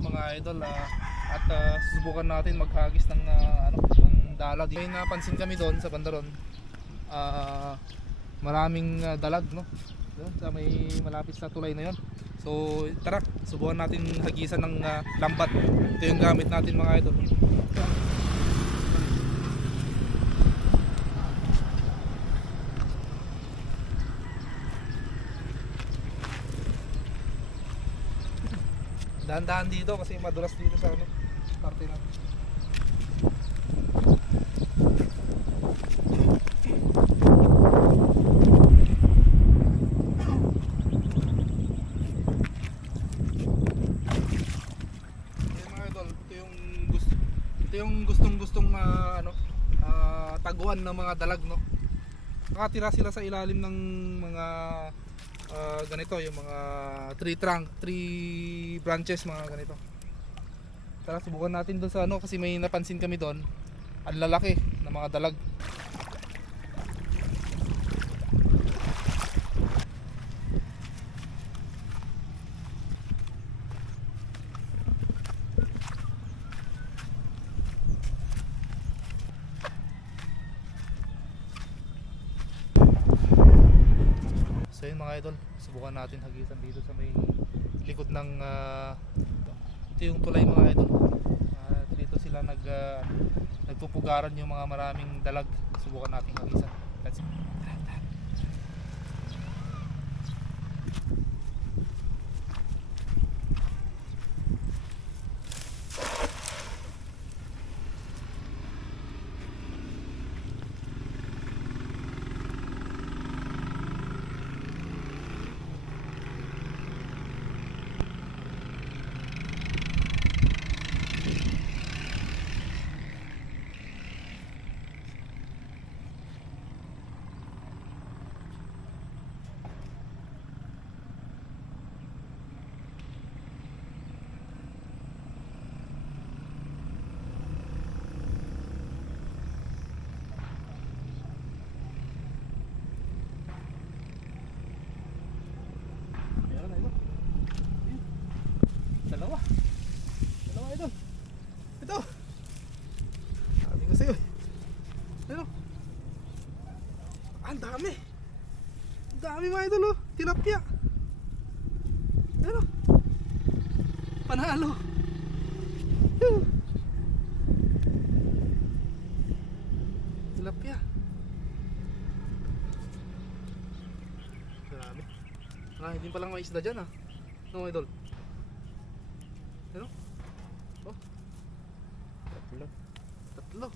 mga idol, at susubukan natin maghagis ng ng dalag. May napansin kami doon sa banda ron, maraming dalag, no? Doon sa may malapit sa tulay na yon. So tara, subukan natin hagisan ng lambat. Ito yung gamit natin mga idol. Dahan-dahan dito kasi madulas dito sa parte natin. Ito yung gustong-gustong taguan ng mga dalag, no. Nakatira sila sa ilalim ng mga ganito, yung mga tree branches, mga ganito. Tara, subukan natin doon sa kasi may napansin kami doon, ang lalaki ng mga dalag. So yun mga idol, subukan natin hagisan dito sa may likod ng ito yung tulay mga idol. Dito sila nagpupugaran yung mga maraming dalag. Subukan natin hagisan. Let's see. Dalawa idol. Ito. Sabi ko sa'yo. Ano? Ang dami. Ang dami mga idol, oh. Tilapia. Ano? Panalo. Tilapia. Grabe. Hindi pa lang may isda dyan, no idol. Ano? Oh. Tatlo.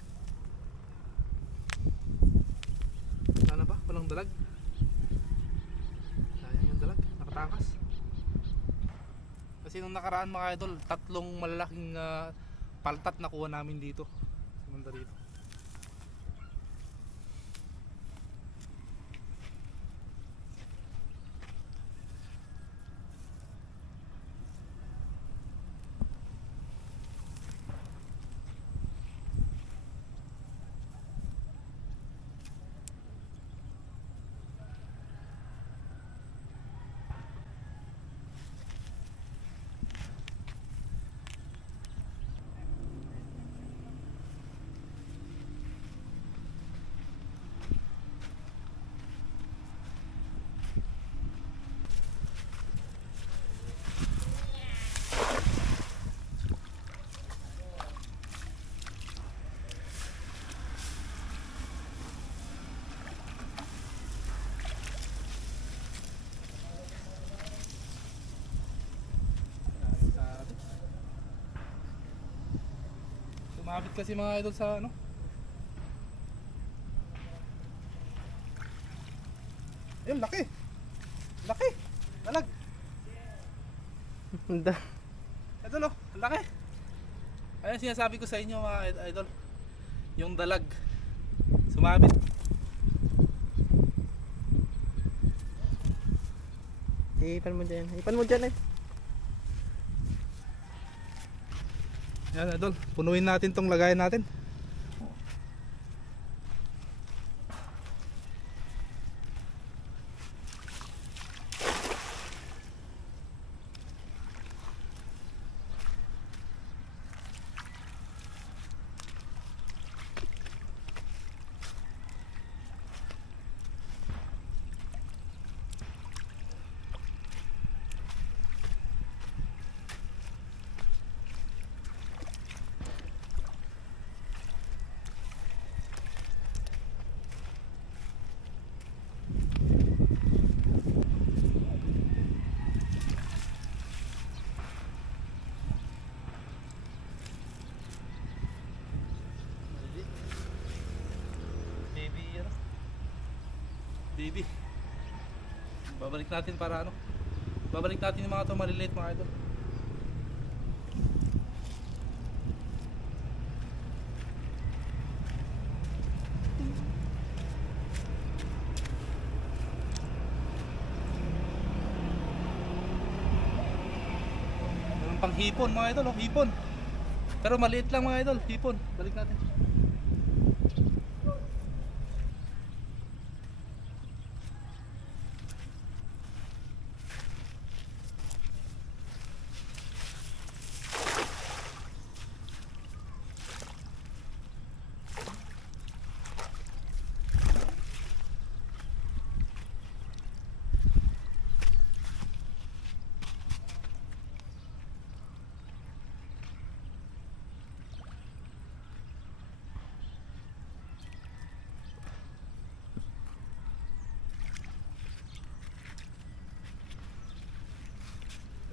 Wala na ba? Walang dalag. Sayang yung dalag. Nakatakas. Kasi nung nakaraan mga idol, tatlong malalaking paltat na kuha namin dito. Sa banda dito. Sumabit kasi mga idol sa Ayun, laki. Laki. Dalag. Ito lo, laki. Ayun sinasabi ko sa inyo mga idol. Yung dalag. Sumabit. Ipan mo dyan. Ipan mo dyan eh. Yan idol, punuin natin tong lagayan natin. baby. Babalik natin para ano? Babalik natin yung mga to maliliit mga idol. Meron pang hipon mga idol, oh, hipon. Pero maliit lang mga idol, hipon. Balik natin.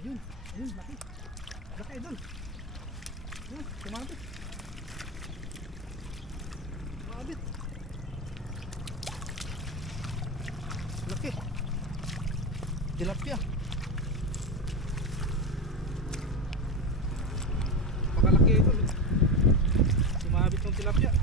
Ayun, ayun, laki. Laki idol. Ayun, kumapit. Kumapit. Laki. Tilapia. Pakalaki idol. Kumapit ng tilapia.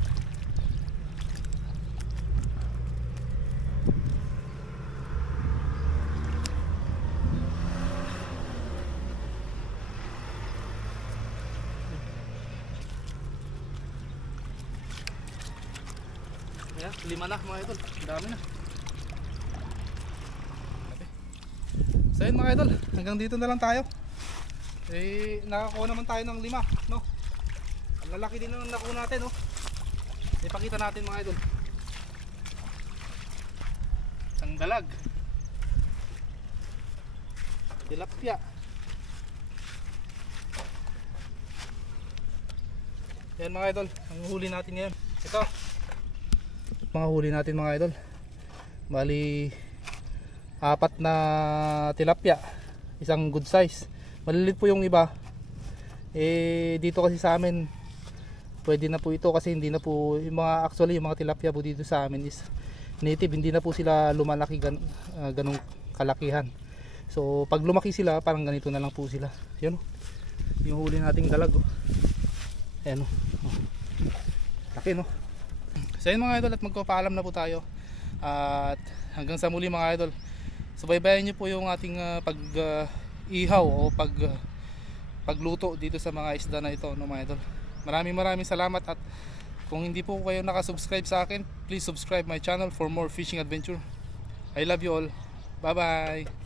Ayan, 5 na mga idol. Dami na. So yun mga idol, hanggang dito na lang tayo. Eh, nakakuha naman tayo ng 5, no? Ang lalaki din ang nakuha natin, no? Ipakita natin mga idol. Ang dalag. Tilapia. Yan mga idol, ang huli natin ngayon. Ito. Mga huli natin mga idol. Bali 4 na tilapia, isang good size. Malilit po yung iba. Eh dito kasi sa amin pwede na po ito kasi hindi na po yung mga actually yung mga tilapia po dito sa amin is native, hindi na po sila lumalaki ganong kalakihan. So pag lumaki sila parang ganito na lang po sila. Yan oh. Yung huli nating dalag oh. Ayan oh. Laki no. So yun mga idol, at magpapaalam na po tayo. At hanggang sa muli mga idol, subaybayan nyo po yung ating ihaw o pagluto dito sa mga isda na ito, no mga idol. Maraming salamat, at kung hindi po kayo nakasubscribe sa akin, please subscribe my channel for more fishing adventure. I love you all. Bye bye.